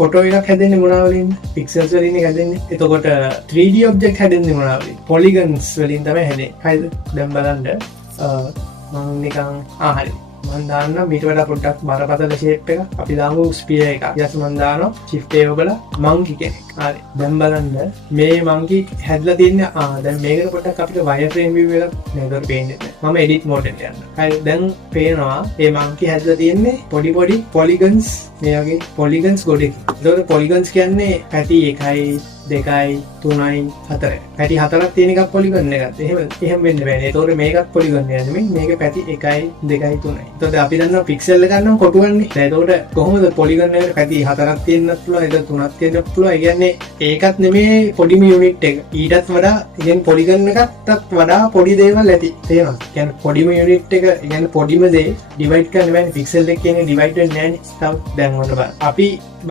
Photo එකක් හැදෙන්නේ මොනවා වලින්ද? පික්සල්ස් වලින් හැදෙන්නේ. එතකොට 3D ඔබ්ජෙක්ට් හැදෙන්නේ මොනවා වලින්? පොලිගන්ස් වලින් තමයි හැදෙන්නේ. හරිද? දැන් බලන්න මම නිකන් හරි මම දාන්න මීට වඩා පොඩ්ඩක් බරපතල ෂේප් එක. අපි දාමු ස්පියර් එක. ඊට මම දානවා shift a ඔබලා monkey කෙනෙක්. හරි. දැන් බලන්න මේ monkey හැදලා තියන්නේ දැන් මේකට පොඩ්ඩක් අපිට wireframe view එකක් නේද පේන්නේ. මම edit mode එකට යන්න. හරි. දැන් පේනවා මේ monkey හැදලා තියන්නේ පොඩි polygons මේ වගේ polygons ගොඩක්. ඒතකොට polygons කියන්නේ පැති 1 2 3 4 පැති 4ක් තියෙන එකක් polygon එකක්. එහෙම වෙන්න බෑනේ. ඒතකොට මේකත් polygon නෙමෙයි. මේක පැති 1 2 3යි. එතකොට අපි දන්නවා pixel එක ගන්නවා කොටුවන්නේ. එතකොට කොහොමද polygon එකට පැති 4ක් තියෙන්නත් පුළුවන්, ඒක 3ක් තියෙන්නත් පුළුවන්. ඒ කියන්නේ ඒකත් නෙමෙයි පොඩිම unit එක. ඊටත් වඩා කියන්නේ polygon එකටත් වඩා පොඩි දේවල් ඇති. තේරෙනවද? කියන්නේ පොඩිම unit එක කියන්නේ පොඩිම දේ divide කරන්න බෑනේ. pixel එක කියන්නේ divide වෙන්නේ නැහැ නේ. දැන් ඔන්න බලන්න. අපි